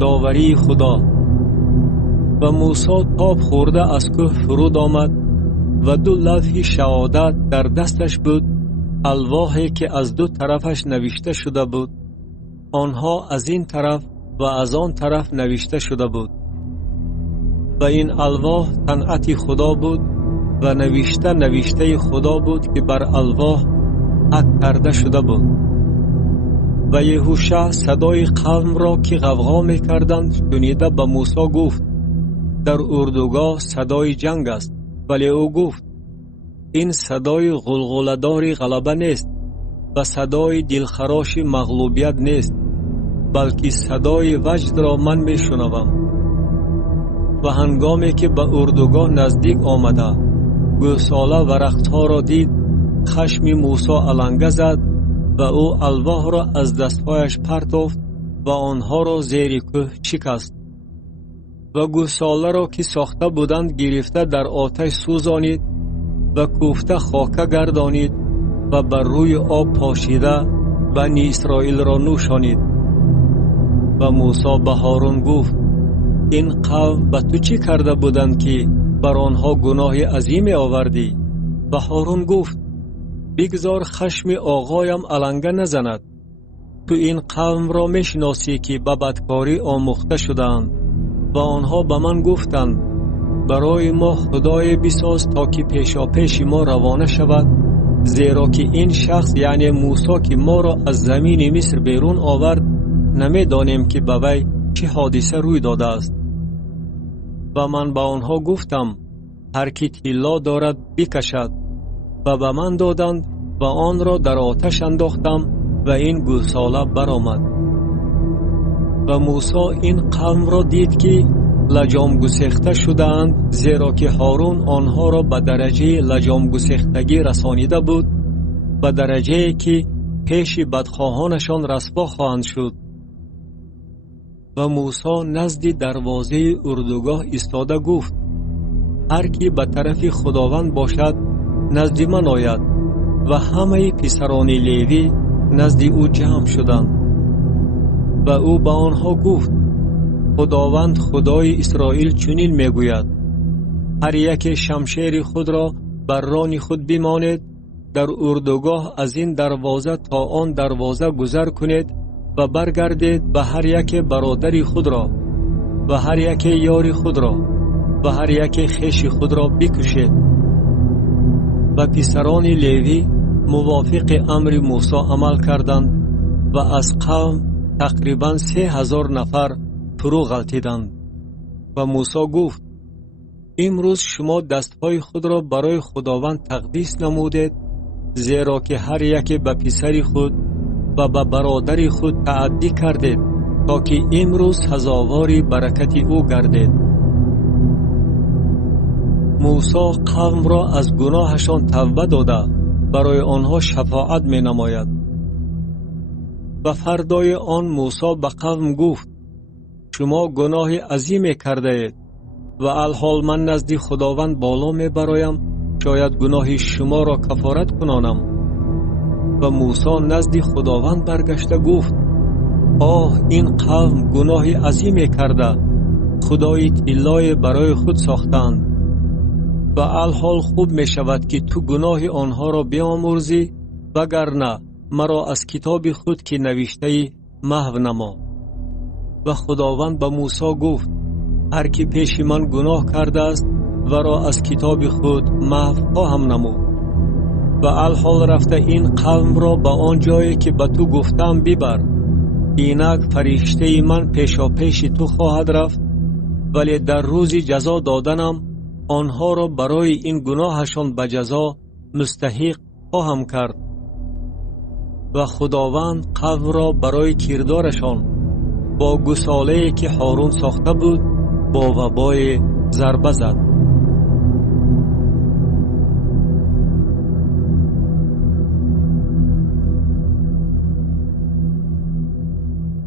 داوری خدا. و موسی تاب خورده از کوه فرود آمد و 2 لوح شهادت در دستش بود، الواحی که از 2 طرفش نوشته شده بود. آنها از این طرف و از آن طرف نوشته شده بود. و این الواح صنعت خدا بود و نوشته خدا بود که بر الواح حک کرده شده بود. و یهوشع صدای قوم را که غوغا می‌کردند شنیده به موسی گفت: در اردوگاه صدای جنگ است. ولی او گفت: این صدای غلغله‌دار غلبه نیست و صدای دلخراش مغلوبیت نیست، بلکه صدای وجد را من می‌شنوم. و هنگامی که به اردوگاه نزدیک آمده گوساله ورقت‌ها را دید، خشم موسی علنگه زد و او الواح را از دستهایش پرتافت و آنها را زیر کوه شکست. و گوساله را که ساخته بودند گرفته در آتش سوزانید و کوفته خاکه گردانید و بر روی آب پاشیده بنی اسرائیل را نوشانید. و موسی به هارون گفت: این قوم به تو چی کرده بودند که بر آنها گناه عظیم آوردی؟ و هارون گفت: بگذار خشم آقایم علنگه نزند. تو این قوم را میشناسی که به بدکاری آموخته شدند و آنها به من گفتند: برای ما خدای بساز تا که پیشا پیش ما روانه شود، زیرا که این شخص یعنی موسی که ما را از زمین مصر بیرون آورد نمیدانیم که به وی چه حادثه روی داده است. و من به آنها گفتم: هر کی طلا دارد بکشد. و به من دادند و آن را در آتش انداختم و این گوساله برآمد. و موسی این قوم را دید که لجام گسیخته شدند، زیرا که هارون آنها را به درجه لجام گسیختگی رسانیده بود، به درجه که پیش بدخواهانشان رسوا خواهند شد. و موسی نزد دروازه اردوگاه ایستاده گفت: هر کی به طرف خداوند باشد نزد من آید. و همه پسران لیوی نزد او جمع شدند. و او به آنها گفت: خداوند خدای اسرائیل چنین میگوید: هر یک شمشیر خود را بر ران خود بمانید، در اردوگاه از این دروازه تا آن دروازه گذر کنید و برگردید به هر یک برادر خود را و هر یک یار خود را و هر یک خویش خود را بکشید. و پسران لیوی موافق امر موسی عمل کردند و از قوم تقریباً 3000 نفر فرو غلطیدند. و موسی گفت: امروز شما دستهای خود را برای خداوند تقدیس نمودید، زیرا که هر یک به پسر خود و به برادر خود تعدی کردید تا که امروز سزاوار برکت او گردید. موسی قوم را از گناهشان توبه داده برای آنها شفاعت می نماید. و فردای آن موسی به قوم گفت: شما گناه عظیمی کرده اید و الحال من نزد خداوند بالا می برایم شاید گناه شما را کفارت کنانم. و موسی نزد خداوند برگشته گفت: آه، این قوم گناه عظیمی کرده، خدای طلای برای خود ساختند. و الحال خوب می شود که تو گناه آنها را بیامرزی، وگرنه مرا از کتاب خود که نوشته محو نما. و خداوند به موسی گفت: هر کی پیش من گناه کرده است و را از کتاب خود محو خواهم نمود. و الحال رفته این قوم را به آن جایی که به تو گفتم ببر. اینک فرشته من پیشا پیش تو خواهد رفت، ولی در روز جزا دادنم آنها را برای این گناهشان به جزا مستحق خواهم کرد. و خداوند قوم را برای کردارشان با گوساله‌ای که هارون ساخته بود با وبای ضربه زد.